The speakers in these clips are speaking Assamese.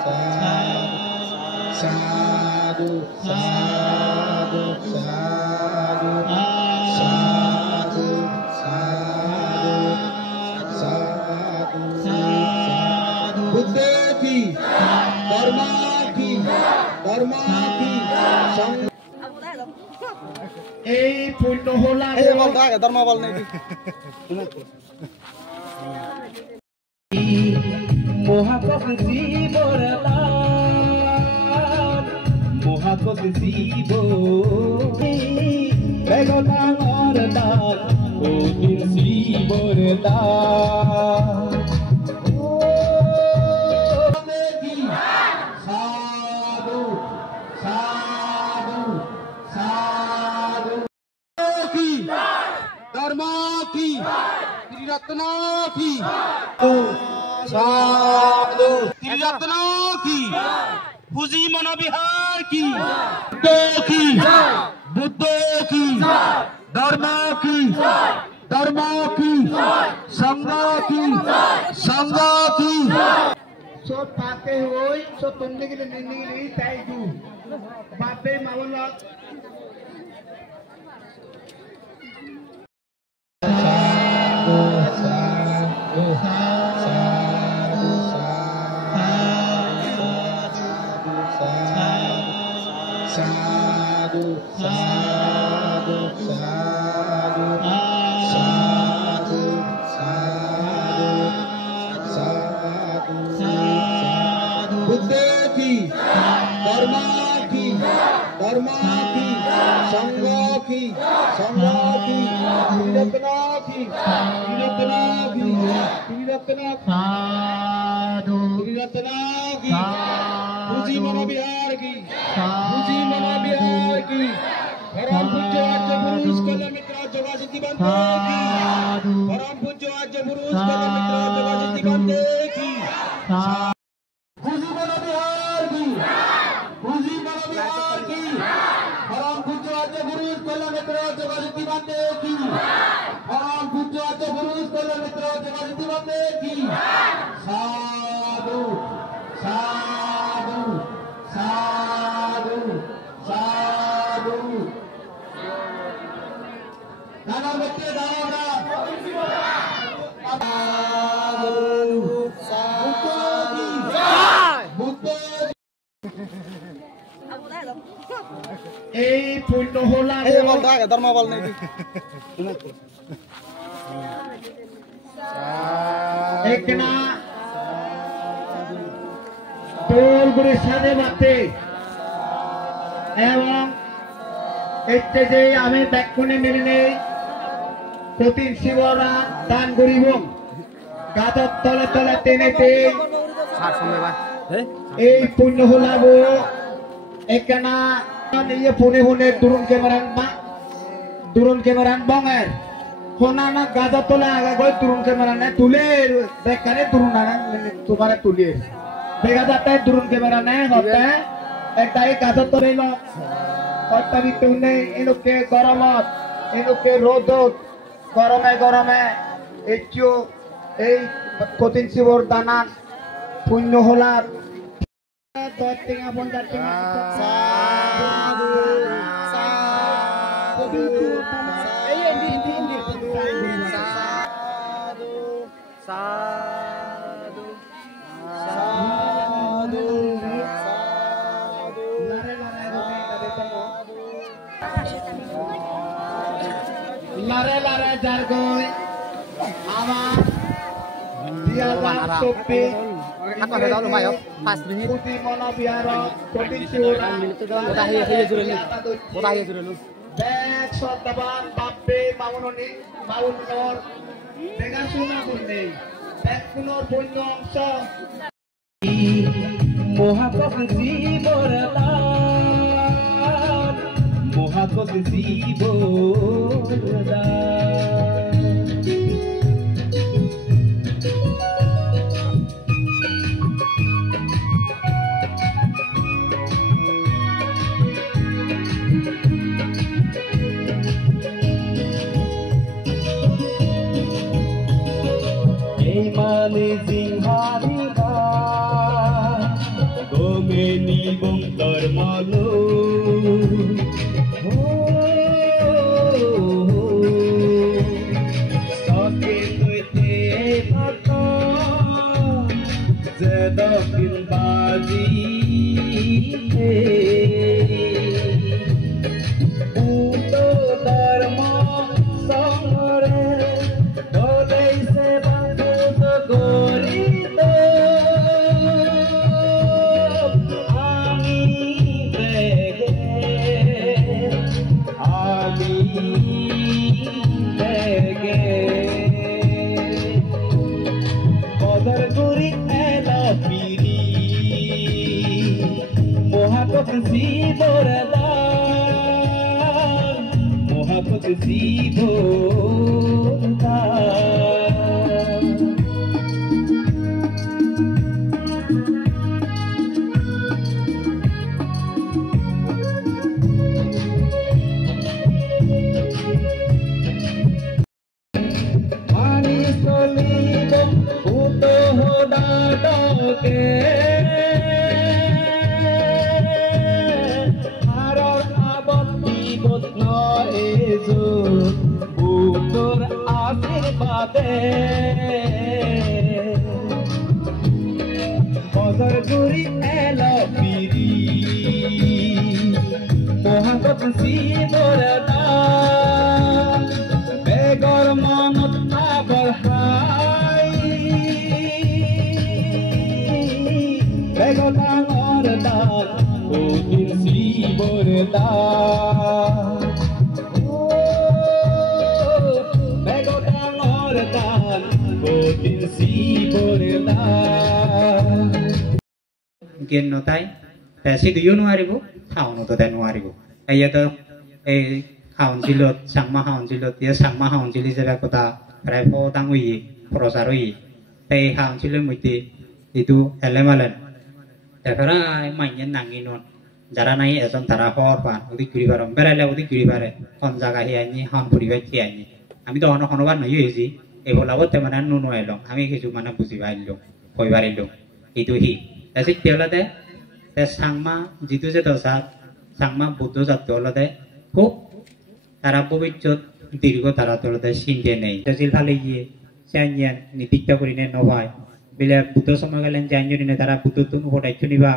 Sadhu, sadhu, sadhu, sadhu, sadhu, sadhu, sadhu. Buddha ki, dharma ki, sangha. এই পুণ্য হলা ধর্ম বল নেই মহাকব জীবর মহাকব জীব বেগনার দান ও দিন জীবর দান সাধু সাধু সাধু की धर्म की त्रिरत्न की साधु त्रिरत्न की पूजी मनोविहार की बुद्ध की धर्म की संघ की सो पाते होई सो तुमने के लिए नहीं ताइजू बापे Mavala Sadhu, sadhu, sadhu, sadhu, sadhu, sadhu, sadhu. Buddha ki, dharma ki, sangha ki, triratna ki, पूजी मनोविहार की परम पूज्य आद्य पुरुष कल मित्र जगजिति बंदे की परम पूज्य आद्य पुरुष कल मित्र जगजिति बंदे की पूजी मनोविहार की परम पूज्य आद्य पुरुष कल मित्र जगजिति बंदे की परम पूज्य आद्य पुरुष कल मित्र जगजिति बंदे की साधु साधु साधु साधु दाना बच्चे दाना এই পুণ্য হলা ধর্ম বল নেই এক না তোলগুড়ি সাথে বাতে এবং এতে যে আমি ব্যাকুনে মেনে নেই প্রতিদিন শিবরা দান করিব গাছের তলে তলে টেনেতে এই পুণ্য হলাব একখানা নিয়ে ফোনে ফোনে দুরুন ক্যামেরান বঙের ফোনানা গাছের তলে আগা গই দুরুন ক্যামেরা নে তুলে বেকারে দুরুন তোমার তুলে দেখা যাতে দুরুন ক্যামেরা নে হতে একটাই গাছের তলে লো কয়টা ভিতর নেই এনুকে গরমত এনুকে রোদত গরমে এই কঠিন শিবর দানান পুণ্য হলার লারে লারে যার গই আমার পুঁথি মনোবিহার শ্রদ্ধাবান বাপ্পে মাউনর দেখাশোনা করলে ব্যাকুণর বন্য অংশ মহাকব জীবর মহাকব জীব জীবন ধর্মলো সকে তুইতে মাতা যে দক্ষিণ বাজি পুতো ধর্ম সমরে বলেছে বাপুত গরিত আমি বেগে কদর করি এলা পিরি মহাপত জীবরে দান মহাপত জীবর দান বদর গুরি এলা পিরি মহাপত জীবর দান বেগর মনত আবার হাই বেগর ডাঙর দান ওদিন জীবর দান বেগর ডাঙর দান ওদিন জীবর দান জ্ঞান নতাই পেছি দিও নোৱাৰিব খাওনো তো নোৱাৰিব ইয়াতো এই খাওনছিলত চাংমা খাওনছিলত ইয়ে চাংমা খাওনছিলি যেটা কথা প্ৰায় ফটাং হয়ে প্ৰচাৰ হয়ে এই খাওনছিলের মধ্যে এইটো এলেমালেন দেখা মাইনে নাঙি নন যারা নাই এজন তারা হওয়ার পান ওদিক ঘুরি পারম বেড়াইলে ওদিক ঘুরি পারে হন জায়গা হি আনি হন পরিবার খেয়ে আনি আমি তো হনবার নই হয়েছি এই বলাবতে মানে নুন এলাম আমি কিছু মানে বুঝি পারিলাম কই পারিলাম এইটো হি তাৰপিছত তেওঁলোকে চাংমা যিটো যে দশা চাংমা বুদ্ধ জাতীয় হলতে খুব তারা পবিত্র দীর্ঘ তারা তেওঁলোকে চিন্তে নেই তহসিল ফালে গিয়ে চাইনিয়ান নীতিটা করি নে নভায় বেলে বুদ্ধ সময় গেলেন চাইনি তারা বুদ্ধ ফটাইছো নিবা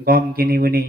গম কিনি বুনি